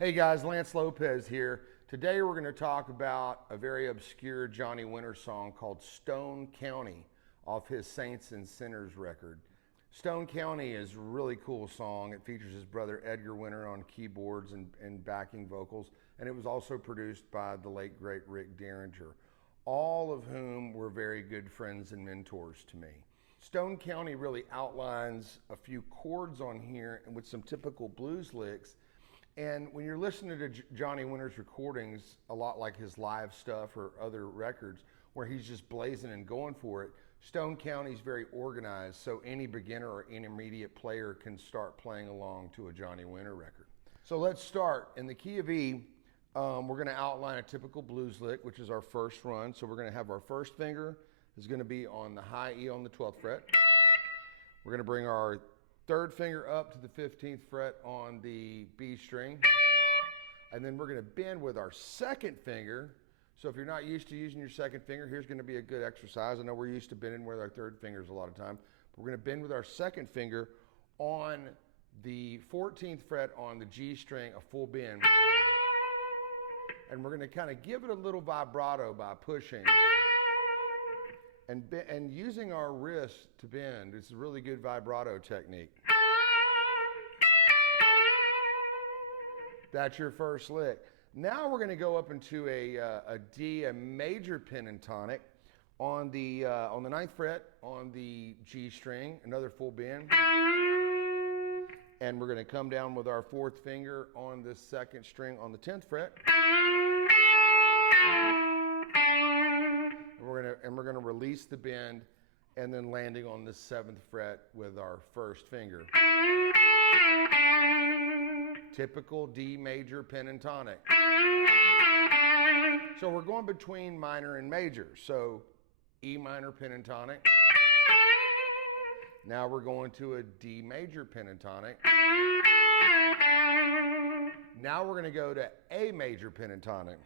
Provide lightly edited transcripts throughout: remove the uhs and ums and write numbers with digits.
Hey guys, Lance Lopez here. Today we're going to talk about a very obscure Johnny Winter song called Stone County off his Saints and Sinners record. Stone County is a really cool song. It features his brother Edgar Winter on keyboards and backing vocals, and it was also produced by the late great Rick Derringer, all of whom were very good friends and mentors to me. Stone County really outlines a few chords on here and with some typical blues licks. And when you're listening to Johnny Winter's recordings, a lot like his live stuff or other records, where he's just blazing and going for it, Stone County's very organized, so any beginner or intermediate player can start playing along to a Johnny Winter record. So let's start. In the key of E, we're going to outline a typical blues lick, which is our first run. So we're going to have our first finger is going to be on the high E on the 12th fret. We're going to bring our third finger up to the 15th fret on the B string. And then we're going to bend with our second finger. So if you're not used to using your second finger, here's going to be a good exercise. I know we're used to bending with our third fingers a lot of time. But we're going to bend with our second finger on the 14th fret on the G string, a full bend. And we're going to kind of give it a little vibrato by pushing. And using our wrist to bend. It's a really good vibrato technique. That's your first lick. Now we're going to go up into a D, a major pentatonic, on the 9th fret on the G string, another full bend. And we're going to come down with our fourth finger on the second string on the 10th fret. And we're going to release the bend and then landing on the 7th fret with our first finger. Typical D major pentatonic. So we're going between minor and major. So E minor pentatonic. Now we're going to a D major pentatonic. Now we're going to go to A major pentatonic.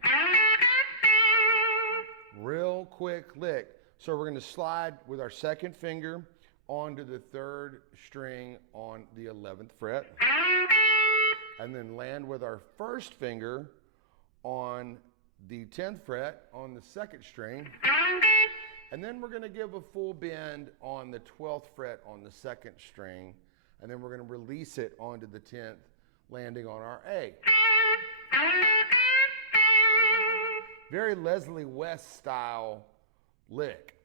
Real quick lick. So we're going to slide with our second finger onto the third string on the 11th fret. And then land with our first finger on the 10th fret on the second string. And then we're going to give a full bend on the 12th fret on the second string. And then we're going to release it onto the 10th, landing on our A. Very Leslie West style lick.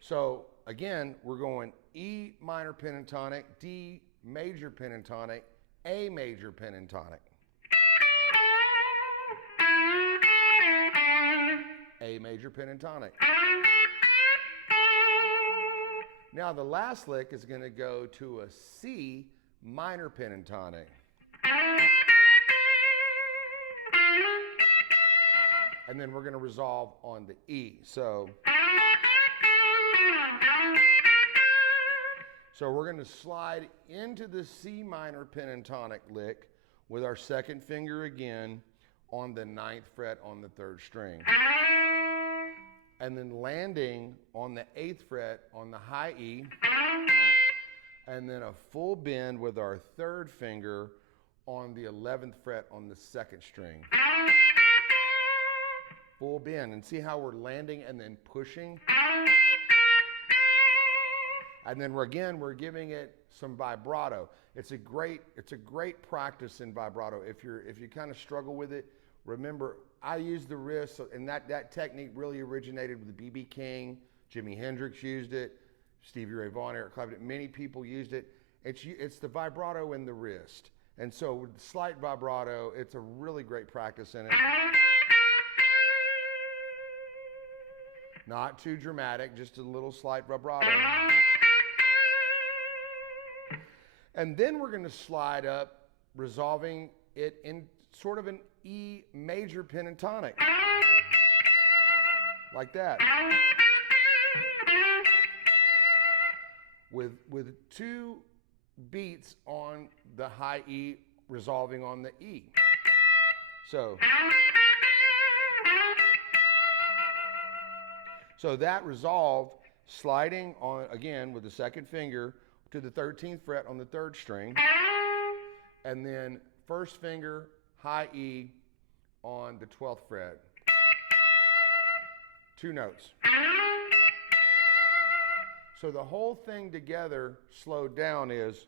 So again, we're going E minor pentatonic, D major pentatonic, A major pentatonic. A major pentatonic. Now the last lick is going to go to a C minor pentatonic. And then we're going to resolve on the E. So we're going to slide into the C minor pentatonic lick with our second finger again on the 9th fret on the third string. And then landing on the 8th fret on the high E. And then a full bend with our third finger on the 11th fret on the second string. Full bend. And see how we're landing and then pushing? And then we're giving it some vibrato. It's a great practice in vibrato. If you kind of struggle with it, remember I use the wrist, and that technique really originated with B.B. King. Jimi Hendrix used it. Stevie Ray Vaughan, Eric Clapton. Many people used it. It's the vibrato in the wrist. And so with slight vibrato, it's a really great practice in it. Not too dramatic, just a little slight vibrato. And then we're going to slide up, resolving it in sort of an E major pentatonic. Like that. With two beats on the high E, resolving on the E. So that resolve, sliding on again with the second finger to the 13th fret on the 3rd string, and then first finger, high E on the 12th fret. 2 notes. So the whole thing together, slowed down, is